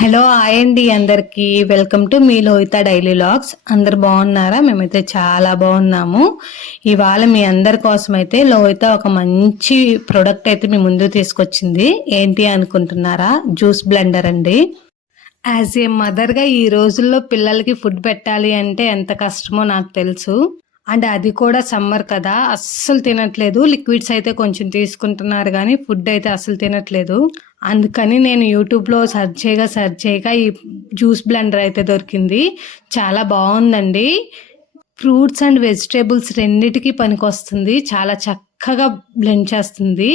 Hello hi అండి అందరికి welcome to మీ లోహిత డైలీ లాగ్స్. అందరు బాగున్నారా? మేమైతే చాలా బాగున్నాము. ఇవాళ మీ అందరి కోసం అయితే లోహిత ఒక మంచి ప్రోడక్ట్ అయితే మీ ముందు తీసుకొచ్చింది. ఏంటి అనుకుంటున్నారా? జ్యూస్ బ్లెండర్ అండి. యాజ్ ఏ మదర్గా ఈ రోజుల్లో పిల్లలకి ఫుడ్ పెట్టాలి అంటే ఎంత కష్టమో నాకు తెలుసు. అండ్ అది కూడా సమ్మర్ కదా, అస్సలు తినట్లేదు. లిక్విడ్స్ అయితే కొంచెం తీసుకుంటున్నారు కానీ ఫుడ్ అయితే అస్సలు తినట్లేదు. అందుకని నేను యూట్యూబ్లో సెర్చ్ చేయగా ఈ జ్యూస్ బ్లెండర్ అయితే దొరికింది. చాలా బాగుందండి. ఫ్రూట్స్ అండ్ వెజిటేబుల్స్ రెండిటికి పనికొస్తుంది. చాలా చక్కగా బ్లెండ్ చేస్తుంది.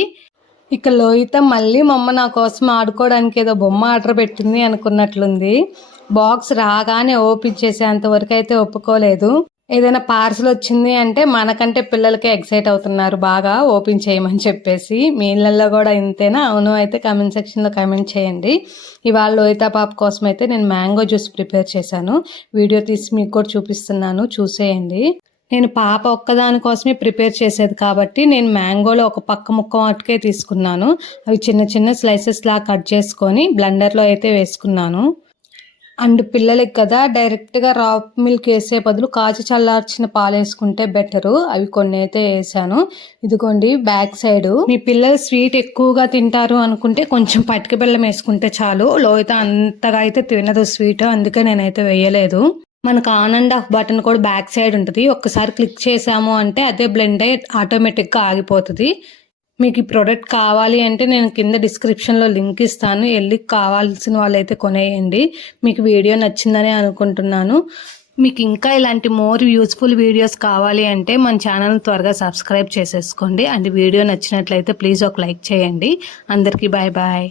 ఇక లోహిత మళ్ళీ మా అమ్మ నా కోసం ఆడుకోవడానికి ఏదో బొమ్మ ఆర్డర్ పెట్టింది అనుకున్నట్లుంది. బాక్స్ రాగానే ఓపెన్ చేసేంత వరకు అయితే ఒప్పుకోలేదు. ఏదైనా పార్సల్ వచ్చింది అంటే మనకంటే పిల్లలకే ఎక్సైట్ అవుతున్నారు బాగా ఓపెన్ చేయమని చెప్పేసి. మీ ఇళ్ళల్లో కూడా ఇంతేనా? అవును అయితే కామెంట్ సెక్షన్లో కామెంట్ చేయండి. ఇవాళ లోహిత పాప కోసం అయితే నేను మ్యాంగో జ్యూస్ ప్రిపేర్ చేశాను. వీడియో తీసి మీకు కూడా చూపిస్తున్నాను, చూసేయండి. నేను పాప ఒక్కదాని కోసమే ప్రిపేర్ చేసేది కాబట్టి నేను మ్యాంగోలో ఒక పక్క ముక్క మటుకే తీసుకున్నాను. అవి చిన్న చిన్న స్లైసెస్ లా కట్ చేసుకొని బ్లెండర్లో అయితే వేసుకున్నాను. అండ్ పిల్లలకి కదా డైరెక్ట్గా రా మిల్క్ వేసే బదులు కాచి చల్లార్చిన పాలు వేసుకుంటే బెటరు. అవి కొన్ని అయితే వేసాను. ఇదిగోండి బ్యాక్ సైడ్. మీ పిల్లలు స్వీట్ ఎక్కువగా తింటారు అనుకుంటే కొంచెం పటిక బెల్లం వేసుకుంటే చాలు. లోహిత అంతగా అయితే తినదు స్వీట్, అందుకే నేనైతే వేయలేదు. మనకు ఆన్ అండ్ ఆఫ్ బటన్ కూడా బ్యాక్ సైడ్ ఉంటుంది. ఒక్కసారి క్లిక్ చేసాము అంటే అదే బ్లెండ్ అయ్యి ఆటోమేటిక్గా ఆగిపోతుంది. మీకు ఈ ప్రోడక్ట్ కావాలి అంటే నేను కింద డిస్క్రిప్షన్లో లింక్ ఇస్తాను, వెళ్ళి కావాల్సిన వాళ్ళైతే కొనేయండి. మీకు వీడియో నచ్చిందని అనుకుంటున్నాను. మీకు ఇంకా ఇలాంటి మోర్ యూస్ఫుల్ వీడియోస్ కావాలి అంటే మన ఛానల్ త్వరగా సబ్స్క్రైబ్ చేసేసుకోండి. అండ్ వీడియో నచ్చినట్లయితే ప్లీజ్ ఒక లైక్ చేయండి. అందరికీ బాయ్ బాయ్.